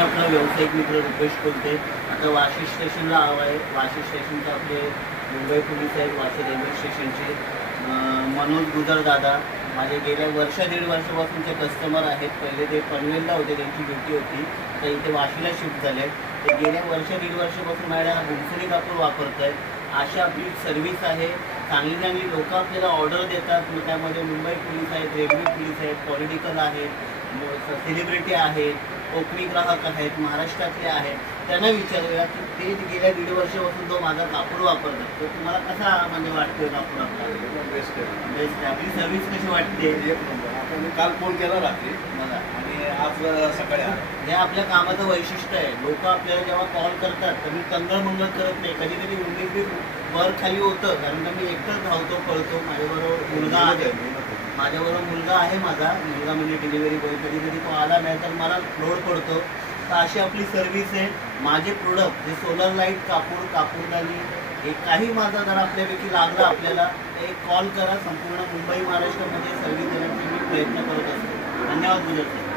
मी आपला व्यावसायिक मित्र रुपेश बोलते आता वाशी स्टेशनला हवं आहे. वाशी स्टेशनचे आपले मुंबई पोलीस आहेत वाशी रेल्वे स्टेशनचे. मनोज गुजर दादा. माझे गेल्या वर्ष दीड वर्षापासूनचे कस्टमर आहेत. पहिले ते पनवेलला होते त्यांची ड्युटी होती. तर इथे वाशीला शिफ्ट झाले ते गेल्या वर्ष दीड वर्षापासून माझ्या हा कापूर वापरत आहेत. अशी आपली सर्व्हिस आहे. चांगली चांगली लोक आपल्याला ऑर्डर देतात. मग त्यामध्ये मुंबई पोलीस आहेत रेल्वे पोलीस आहेत पॉलिटिकल आहेत सेलिब्रिटी आहेत कोकणी ग्राहक आहेत महाराष्ट्रातले आहेत. त्यांना विचारूया की ते गेल्या दीड वर्षापासून तो माझा कापूर वापरतात. तर तुम्हाला कसा म्हणजे वाटतोय कापूर आपला? बेस्ट आहे. बेस्ट आपली सर्व्हिस कशी वाटते? एक नंबर. आता मी काल फोन केला रात्री. बघा. आणि आज सकाळी हे आपल्या कामाचं वैशिष्ट्य आहे. लोक आपल्याला जेव्हा कॉल करतात तर मी कंगळ मंगळ करत नाही. कधी कधी उल्लेख वर खाली होतं कारण का मी एकटंच धावतो पळतो. माझ्याबरोबर मुलगा आहे. माझ्याबरोबर मुलगा आहे माझा. मुलगा म्हणजे डिलिव्हरी बॉय कधी कधी तो आला नाही तर मला लोड पडतो. तर अशी आपली सर्व्हिस आहे. माझे प्रोडक्ट जे सोलर लाइट कापूर कापूरदानी हे काही माझा जर आपल्यापैकी लागला आपल्याला तर एक कॉल करा. संपूर्ण मुंबई महाराष्ट्रामध्ये सर्व्हिस देण्याचा मी प्रयत्न करत असतो. धन्यवाद गुजर